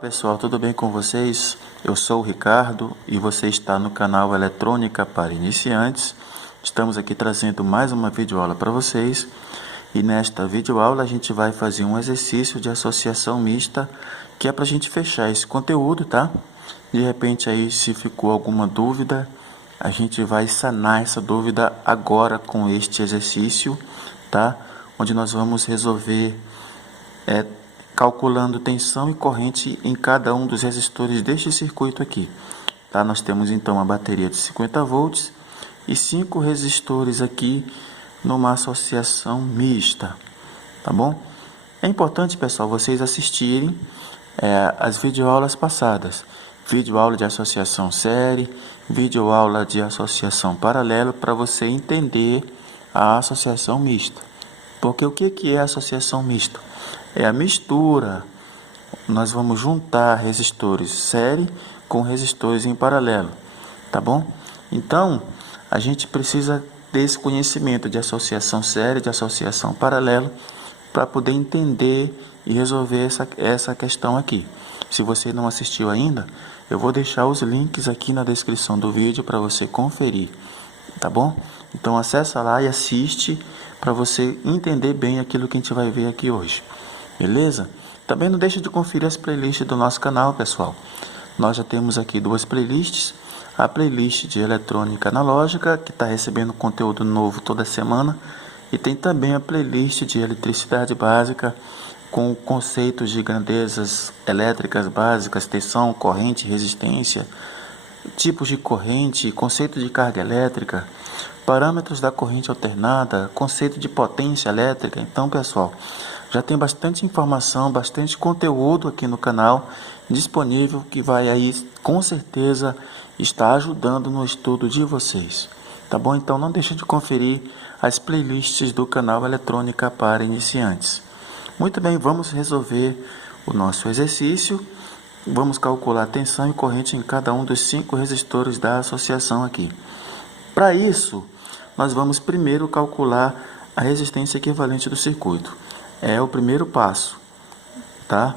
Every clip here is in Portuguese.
Pessoal, tudo bem com vocês? Eu sou o Ricardo e você está no canal Eletrônica para Iniciantes. Estamos aqui trazendo mais uma videoaula para vocês e nesta videoaula a gente vai fazer um exercício de associação mista que é para a gente fechar esse conteúdo, tá? De repente aí, se ficou alguma dúvida, a gente vai sanar essa dúvida agora com este exercício, tá? Onde nós vamos resolver calculando tensão e corrente em cada um dos resistores deste circuito aqui. Tá? Nós temos então uma bateria de 50 volts e 5 resistores aqui numa associação mista. Tá bom? É importante, pessoal, vocês assistirem as videoaulas passadas. Videoaula de associação série, videoaula de associação paralelo, para você entender a associação mista. Porque o que é associação mista? É a mistura. Nós vamos juntar resistores série com resistores em paralelo, tá bom? Então, a gente precisa desse conhecimento de associação série, de associação paralelo, para poder entender e resolver essa questão aqui. Se você não assistiu ainda, eu vou deixar os links aqui na descrição do vídeo para você conferir, tá bom? Então acessa lá e assiste para você entender bem aquilo que a gente vai ver aqui hoje. Beleza? Também não deixe de conferir as playlists do nosso canal, pessoal. Nós já temos aqui duas playlists. A playlist de eletrônica analógica, que está recebendo conteúdo novo toda semana. E tem também a playlist de eletricidade básica, com conceitos de grandezas elétricas básicas, tensão, corrente, resistência, tipos de corrente, conceito de carga elétrica, parâmetros da corrente alternada, conceito de potência elétrica. Então, pessoal, já tem bastante informação, bastante conteúdo aqui no canal disponível que vai aí com certeza estar ajudando no estudo de vocês. Tá bom? Então não deixe de conferir as playlists do canal Eletrônica para Iniciantes. Muito bem, vamos resolver o nosso exercício. Vamos calcular a tensão e corrente em cada um dos 5 resistores da associação aqui. Para isso, nós vamos primeiro calcular a resistência equivalente do circuito. É o primeiro passo, tá?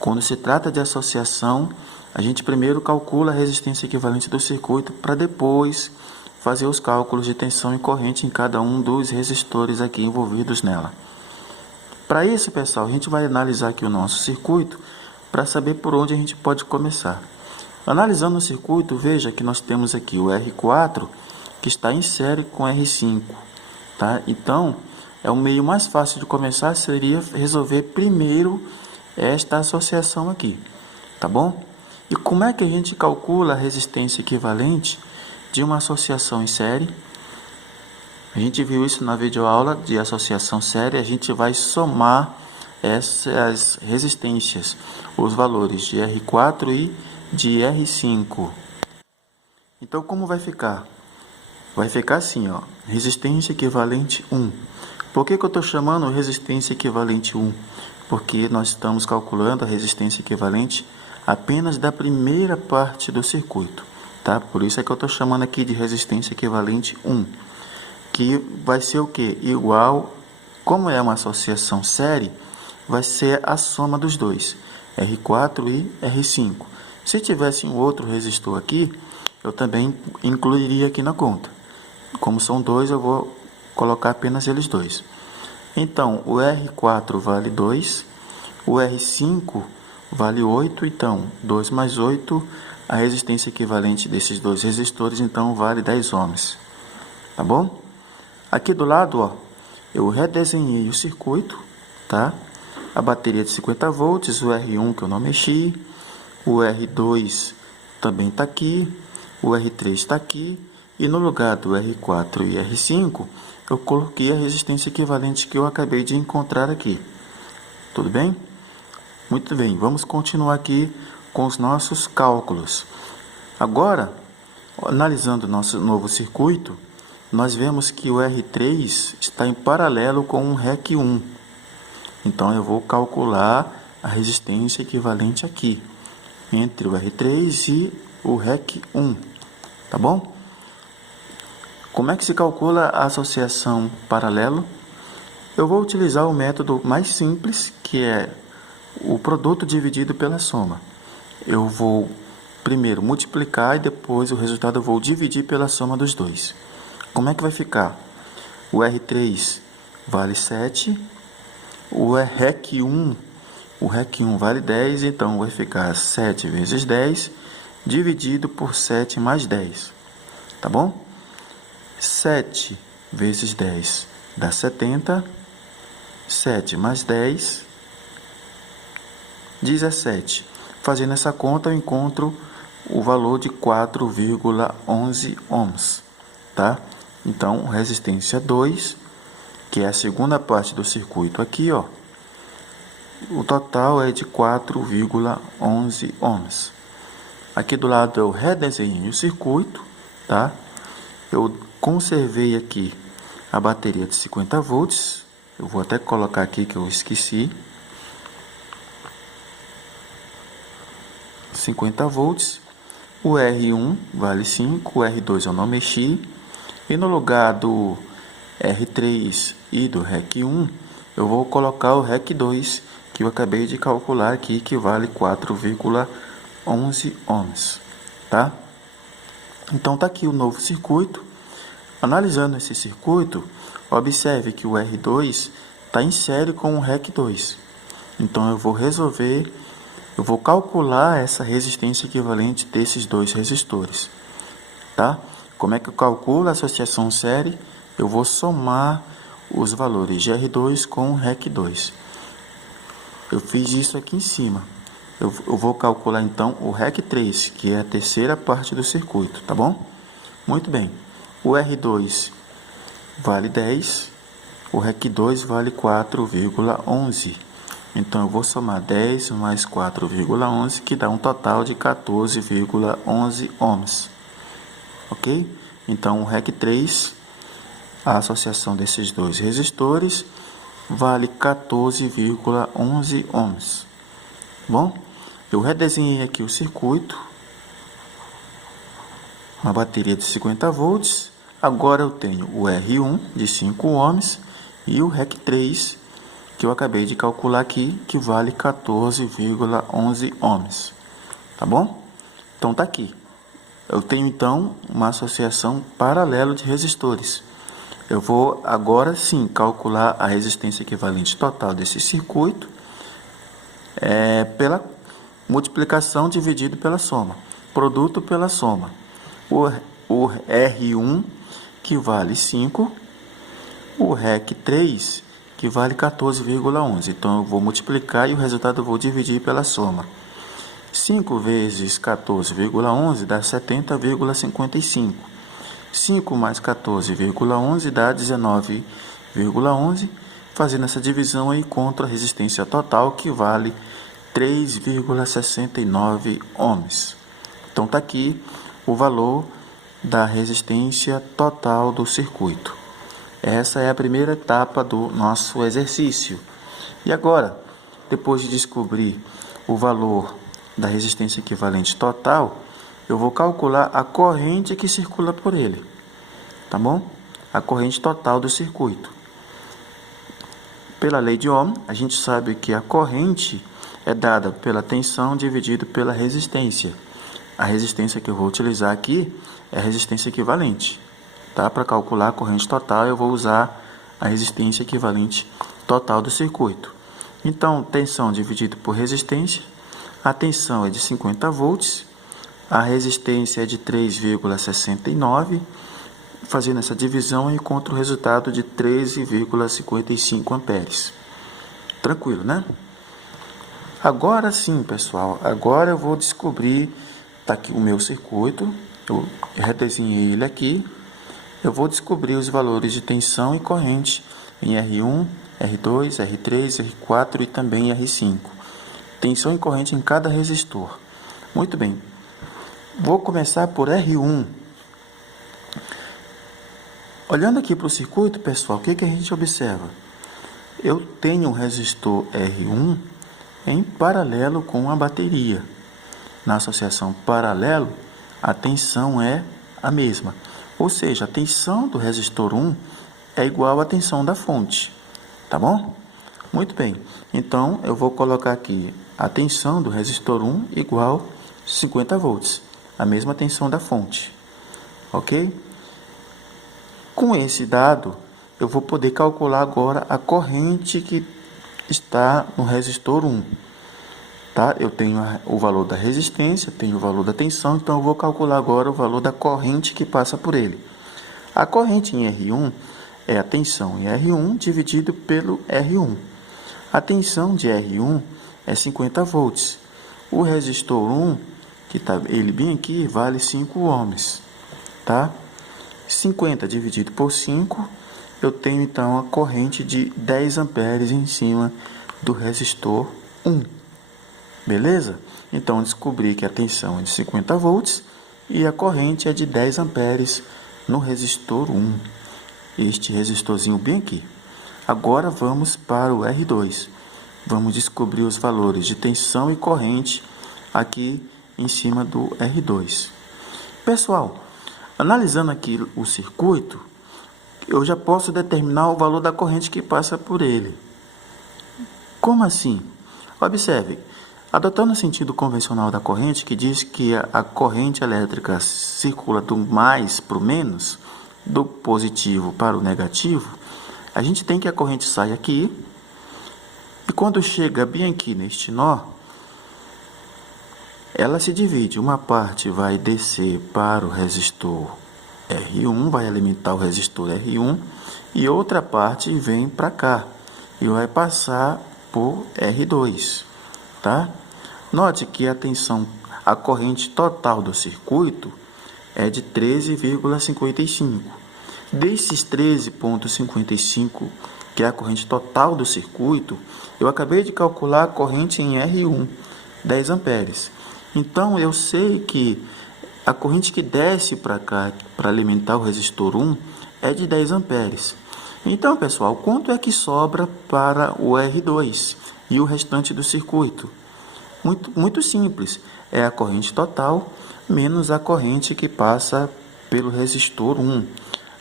Quando se trata de associação, a gente primeiro calcula a resistência equivalente do circuito para depois fazer os cálculos de tensão e corrente em cada um dos resistores aqui envolvidos nela. Para isso, pessoal, a gente vai analisar aqui o nosso circuito para saber por onde a gente pode começar. Analisando o circuito, veja que nós temos aqui o R4 que está em série com R5, tá? Então, o meio mais fácil de começar seria resolver primeiro esta associação aqui, tá bom? E como é que a gente calcula a resistência equivalente de uma associação em série? A gente viu isso na videoaula de associação série. A gente vai somar essas resistências, os valores de R4 e de R5. Então, como vai ficar? Vai ficar assim, ó, resistência equivalente 1. Por que eu estou chamando resistência equivalente 1? Porque nós estamos calculando a resistência equivalente apenas da primeira parte do circuito, tá? Por isso é que eu estou chamando aqui de resistência equivalente 1, que vai ser o que? Igual, como é uma associação série, vai ser a soma dos dois, R4 e R5. Se tivesse um outro resistor aqui, eu também incluiria aqui na conta. Como são dois, eu vou colocar apenas eles dois. Então, o R4 vale 2, o R5 vale 8, então 2 mais 8, a resistência equivalente desses dois resistores, então vale 10 ohms. Tá bom? Aqui do lado, ó, eu redesenhei o circuito, tá? A bateria de 50 volts, o R1 que eu não mexi, o R2 também está aqui, o R3 está aqui, e no lugar do R4 e R5, eu coloquei a resistência equivalente que eu acabei de encontrar aqui. Tudo bem? Muito bem, vamos continuar aqui com os nossos cálculos. Agora, analisando o nosso novo circuito, nós vemos que o R3 está em paralelo com o REC 1. Então, eu vou calcular a resistência equivalente aqui, entre o R3 e o REC 1. Tá bom? Como é que se calcula a associação paralelo? Eu vou utilizar o método mais simples, que é o produto dividido pela soma. eu vou primeiro multiplicar e depois o resultado eu vou dividir pela soma dos dois. Como é que vai ficar? O R3 vale 7, o REC1 vale 10, então vai ficar 7 vezes 10 dividido por 7 mais 10, tá bom? 7 vezes 10 dá 70, 7 mais 10, 17. Fazendo essa conta, eu encontro o valor de 4,11 ohms, tá? Então, resistência 2, que é a segunda parte do circuito aqui, ó, o total é de 4,11 ohms. Aqui do lado eu redesenhei o circuito, tá? Eu conservei aqui a bateria de 50 volts. Eu vou até colocar aqui que eu esqueci. 50 volts. O R1 vale 5, o R2 eu não mexi. E no lugar do R3 e do REC1, eu vou colocar o REC2, que eu acabei de calcular aqui, que vale 4,11 ohms, tá? Então tá aqui o novo circuito. Analisando esse circuito, observe que o R2 está em série com o REC2. Então eu vou calcular essa resistência equivalente desses dois resistores, tá? Como é que eu calculo a associação série? Eu vou somar os valores de R2 com o REC2. Eu fiz isso aqui em cima. Eu vou calcular então o REC3, que é a terceira parte do circuito, tá bom? Muito bem. O R2 vale 10, o REC2 vale 4,11. Então eu vou somar 10 mais 4,11, que dá um total de 14,11 ohms. Ok? Então o REC3, a associação desses dois resistores, vale 14,11 ohms. Bom, eu redesenhei aqui o circuito, uma bateria de 50 volts. Agora eu tenho o R1 de 5 ohms e o REC3, que eu acabei de calcular aqui, que vale 14,11 ohms. Tá bom? Então tá aqui. Eu tenho então uma associação paralela de resistores. Eu vou agora sim calcular a resistência equivalente total desse circuito pela multiplicação dividido pela soma, produto pela soma. O R1, que vale 5, o REC3, que vale 14,11. Então eu vou multiplicar e o resultado eu vou dividir pela soma. 5 vezes 14,11 dá 70,55. 5 mais 14,11 dá 19,11. Fazendo essa divisão, eu encontro a resistência total, que vale 3,69 ohms. Então está aqui o valor da resistência total do circuito. Essa é a primeira etapa do nosso exercício. E agora, depois de descobrir o valor da resistência equivalente total, eu vou calcular a corrente que circula por ele, tá bom? A corrente total do circuito. Pela lei de Ohm, a gente sabe que a corrente é dada pela tensão dividido pela resistência. A resistência que eu vou utilizar aqui é a resistência equivalente, tá? Para calcular a corrente total, eu vou usar a resistência equivalente total do circuito. Então, tensão dividido por resistência, a tensão é de 50 volts, a resistência é de 3,69. Fazendo essa divisão, eu encontro o resultado de 13,55 amperes. Tranquilo, né? Agora sim, pessoal, agora eu vou descobrir, tá aqui o meu circuito, eu redesenhei ele aqui. Eu vou descobrir os valores de tensão e corrente em R1, R2, R3, R4 e também R5. Tensão e corrente em cada resistor. Muito bem. Vou começar por R1. Olhando aqui para o circuito, pessoal, o que a gente observa? Eu tenho um resistor R1 em paralelo com a bateria. Na associação paralelo, a tensão é a mesma. Ou seja, a tensão do resistor 1 é igual à tensão da fonte. Tá bom? Muito bem, então eu vou colocar aqui a tensão do resistor 1 igual 50 volts, a mesma tensão da fonte, ok? Com esse dado, eu vou poder calcular agora a corrente que está no resistor 1. Tá? Eu tenho o valor da resistência, tenho o valor da tensão, então eu vou calcular agora o valor da corrente que passa por ele. A corrente em R1 é a tensão em R1 dividido pelo R1. A tensão de R1 é 50 volts. O resistor 1, que está ele bem aqui, vale 5 ohms. Tá? 50 dividido por 5, eu tenho então a corrente de 10 amperes em cima do resistor 1. Beleza? Então, descobri que a tensão é de 50 volts e a corrente é de 10 amperes no resistor 1. Este resistorzinho bem aqui. Agora, vamos para o R2. Vamos descobrir os valores de tensão e corrente aqui em cima do R2. Pessoal, analisando aqui o circuito, eu já posso determinar o valor da corrente que passa por ele. Como assim? Observe. Adotando o sentido convencional da corrente, que diz que a corrente elétrica circula do mais para o menos, do positivo para o negativo, a gente tem que a corrente sai aqui, e quando chega bem aqui neste nó, ela se divide. Uma parte vai descer para o resistor R1, vai alimentar o resistor R1, e outra parte vem para cá, e vai passar por R2, tá? Note que a corrente total do circuito é de 13,55. Desses 13,55, que é a corrente total do circuito, eu acabei de calcular a corrente em R1, 10 amperes. Então, eu sei que a corrente que desce para cá, para alimentar o resistor 1, é de 10 amperes. Então, pessoal, quanto é que sobra para o R2 e o restante do circuito? Muito simples, é a corrente total menos a corrente que passa pelo resistor 1.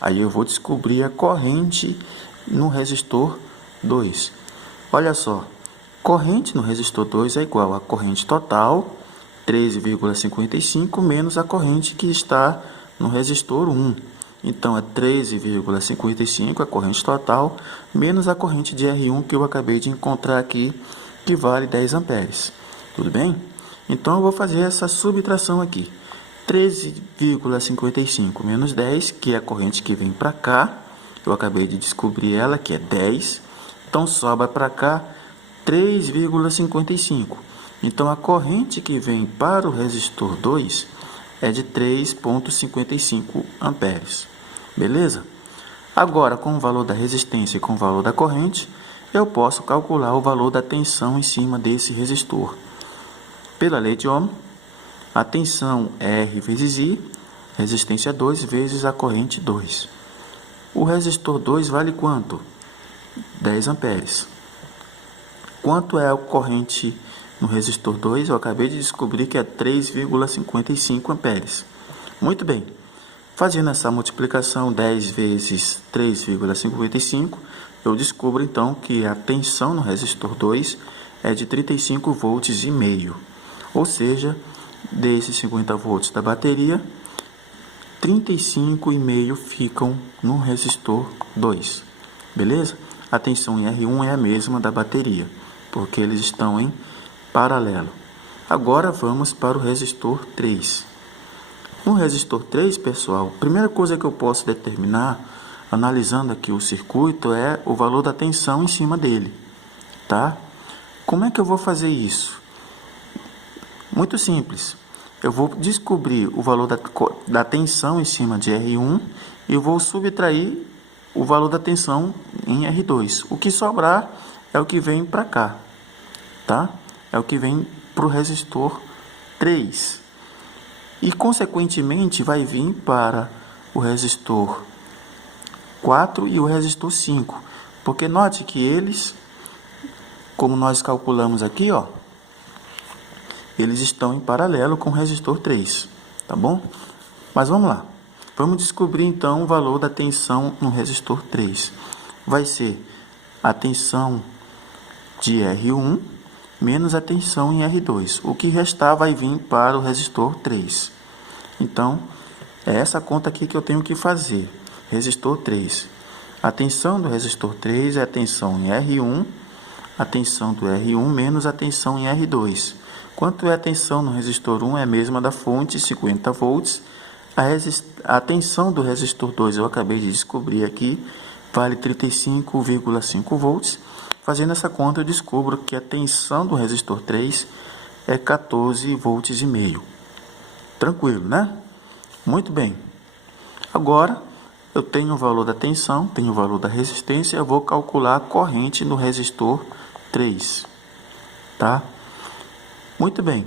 Aí eu vou descobrir a corrente no resistor 2. Olha só, corrente no resistor 2 é igual a corrente total, 13,55, menos a corrente que está no resistor 1. Então, é 13,55 a corrente total, menos a corrente de R1 que eu acabei de encontrar aqui, que vale 10 amperes. Tudo bem? Então, eu vou fazer essa subtração aqui. 13,55 menos 10, que é a corrente que vem para cá. Eu acabei de descobrir ela, que é 10. Então, sobra para cá 3,55. Então, a corrente que vem para o resistor 2 é de 3,55 amperes. Beleza? Agora, com o valor da resistência e com o valor da corrente, eu posso calcular o valor da tensão em cima desse resistor. Pela lei de Ohm, a tensão é R vezes I, resistência 2 vezes a corrente 2. O resistor 2 vale quanto? 10 amperes. Quanto é a corrente no resistor 2? Eu acabei de descobrir que é 3,55 amperes. Muito bem. Fazendo essa multiplicação 10 vezes 3,55, eu descubro então que a tensão no resistor 2 é de 35 volts e meio. Ou seja, desses 50 volts da bateria, 35,5 ficam no resistor 2. Beleza? A tensão em R1 é a mesma da bateria, porque eles estão em paralelo. Agora vamos para o resistor 3. No resistor 3, pessoal, a primeira coisa que eu posso determinar, analisando aqui o circuito, é o valor da tensão em cima dele. Tá? Como é que eu vou fazer isso? Muito simples. Eu vou descobrir o valor da tensão em cima de R1 e eu vou subtrair o valor da tensão em R2. O que sobrar é o que vem para cá, tá? É o que vem para o resistor 3. E, consequentemente, vai vir para o resistor 4 e o resistor 5. Porque note que eles, como nós calculamos aqui, ó, eles estão em paralelo com o resistor 3, tá bom? Mas vamos lá. Vamos descobrir então o valor da tensão no resistor 3. Vai ser a tensão de R1 menos a tensão em R2. O que restar vai vir para o resistor 3. Então, é essa conta aqui que eu tenho que fazer. Resistor 3. A tensão do resistor 3 é a tensão em R1, a tensão do R1 menos a tensão em R2. Quanto é a tensão no resistor 1? É a mesma da fonte, 50 volts. A tensão do resistor 2 eu acabei de descobrir aqui, vale 35,5 volts. Fazendo essa conta, eu descubro que a tensão do resistor 3 é 14 volts e meio. Tranquilo, né? Muito bem. Agora, eu tenho o valor da tensão, tenho o valor da resistência, eu vou calcular a corrente no resistor 3. Tá? Muito bem.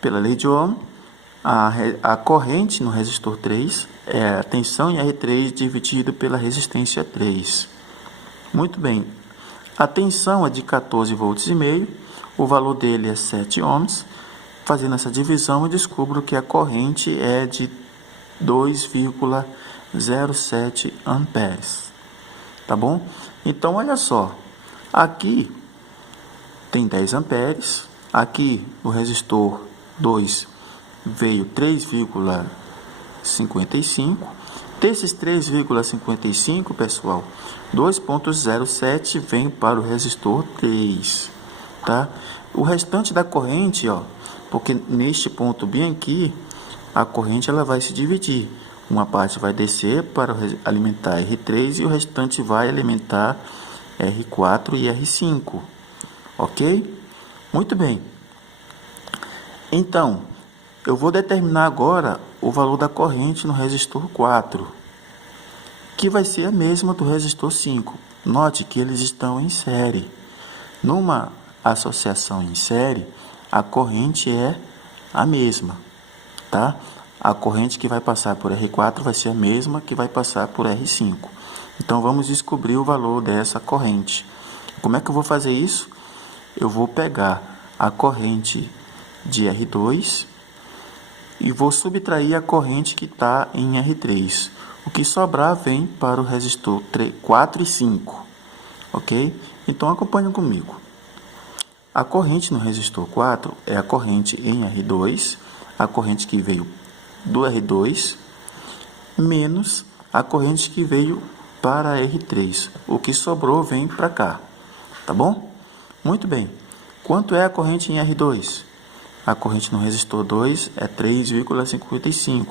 Pela lei de Ohm, a corrente no resistor 3 é a tensão em R3 dividido pela resistência 3. Muito bem. A tensão é de 14 volts e meio, o valor dele é 7 ohms. Fazendo essa divisão, eu descubro que a corrente é de 2,07 amperes. Tá bom? Então, olha só. Aqui tem 10 amperes. Aqui no resistor 2 veio 3,55. Desses 3,55, pessoal, 2,07 vem para o resistor 3, tá? O restante da corrente, ó, porque neste ponto bem aqui, a corrente ela vai se dividir. Uma parte vai descer para alimentar R3 e o restante vai alimentar R4 e R5, ok? Muito bem. Então, eu vou determinar agora o valor da corrente no resistor 4, que vai ser a mesma do resistor 5. Note que eles estão em série. Numa associação em série, a corrente é a mesma, tá? A corrente que vai passar por R4 vai ser a mesma que vai passar por R5. Então, vamos descobrir o valor dessa corrente. Como é que eu vou fazer isso? Eu vou pegar a corrente de R2 e vou subtrair a corrente que está em R3. O que sobrar vem para o resistor 4 e 5, ok? Então, acompanhe comigo. A corrente no resistor 4 é a corrente em R2, a corrente que veio do R2, menos a corrente que veio para R3. O que sobrou vem para cá, tá bom? Muito bem. Quanto é a corrente em R2? A corrente no resistor 2 é 3,55.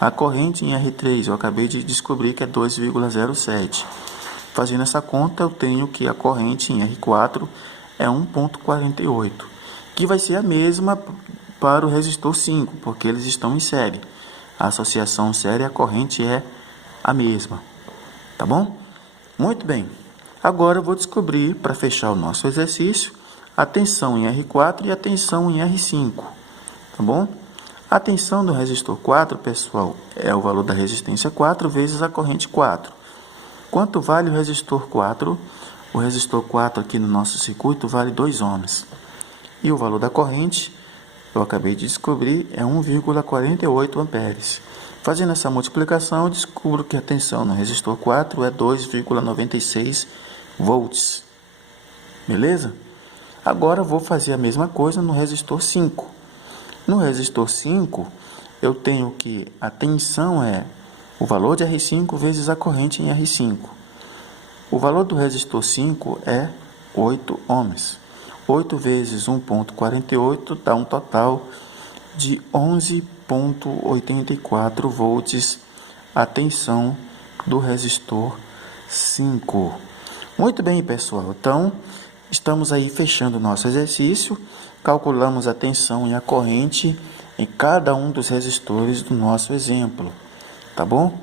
A corrente em R3 eu acabei de descobrir que é 2,07. Fazendo essa conta, eu tenho que a corrente em R4 é 1,48, que vai ser a mesma para o resistor 5, porque eles estão em série. A associação série, a corrente é a mesma. Tá bom? Muito bem. Agora eu vou descobrir, para fechar o nosso exercício, a tensão em R4 e a tensão em R5, tá bom? A tensão do resistor 4, pessoal, é o valor da resistência 4 vezes a corrente 4. Quanto vale o resistor 4? O resistor 4 aqui no nosso circuito vale 2 ohms. E o valor da corrente, eu acabei de descobrir, é 1,48 amperes. Fazendo essa multiplicação, eu descubro que a tensão no resistor 4 é 2,96 volts. Beleza? Agora, vou fazer a mesma coisa no resistor 5. No resistor 5, eu tenho que a tensão é o valor de R5 vezes a corrente em R5. O valor do resistor 5 é 8 ohms. 8 vezes 1,48 dá um total de 11,84 volts a tensão do resistor 5. Muito bem, pessoal. Então, estamos aí fechando o nosso exercício, calculamos a tensão e a corrente em cada um dos resistores do nosso exemplo, tá bom?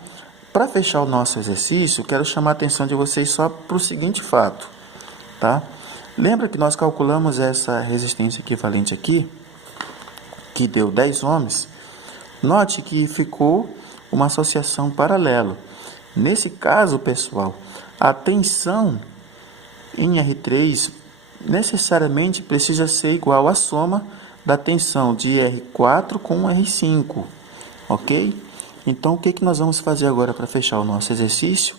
Para fechar o nosso exercício, quero chamar a atenção de vocês só para o seguinte fato, tá? Lembra que nós calculamos essa resistência equivalente aqui, que deu 10 ohms? Note que ficou uma associação paralela. Nesse caso, pessoal, a tensão em R3 necessariamente precisa ser igual à soma da tensão de R4 com R5, ok? Então, o que nós vamos fazer agora para fechar o nosso exercício?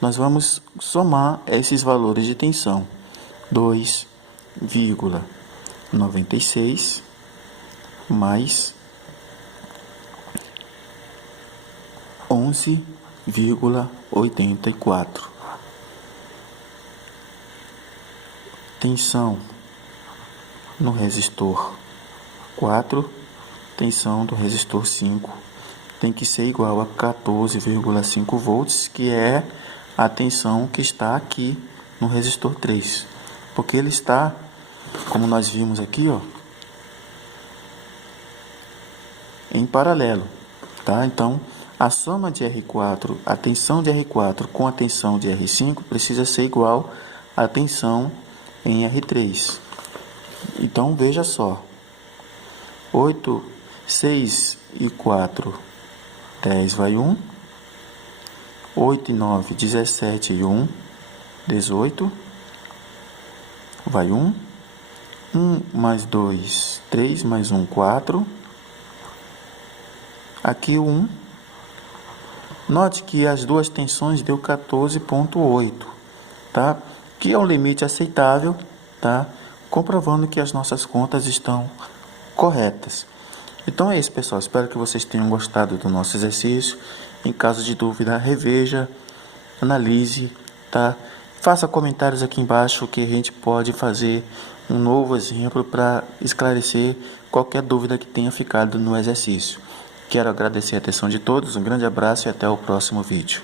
Nós vamos somar esses valores de tensão. 2, 11,96 mais 11,84. Tensão no resistor 4, tensão do resistor 5 tem que ser igual a 14,5 volts, que é a tensão que está aqui no resistor 3, porque ele está, como nós vimos aqui, ó, em paralelo, tá? Então, a soma de R4, a tensão de R4 com a tensão de R5 precisa ser igual à tensão em R3. Então, veja só, 8, 6 e 4, 10 vai 1, 8 e 9, 17 e 1, 18, vai 1, 1 mais 2, 3 mais 1, 4, aqui o 1, note que as duas tensões deu 14,8, tá? Que é um limite aceitável, tá? Comprovando que as nossas contas estão corretas. Então é isso, pessoal. Espero que vocês tenham gostado do nosso exercício. Em caso de dúvida, reveja, analise, tá? Faça comentários aqui embaixo que a gente pode fazer um novo exemplo para esclarecer qualquer dúvida que tenha ficado no exercício. Quero agradecer a atenção de todos, um grande abraço e até o próximo vídeo.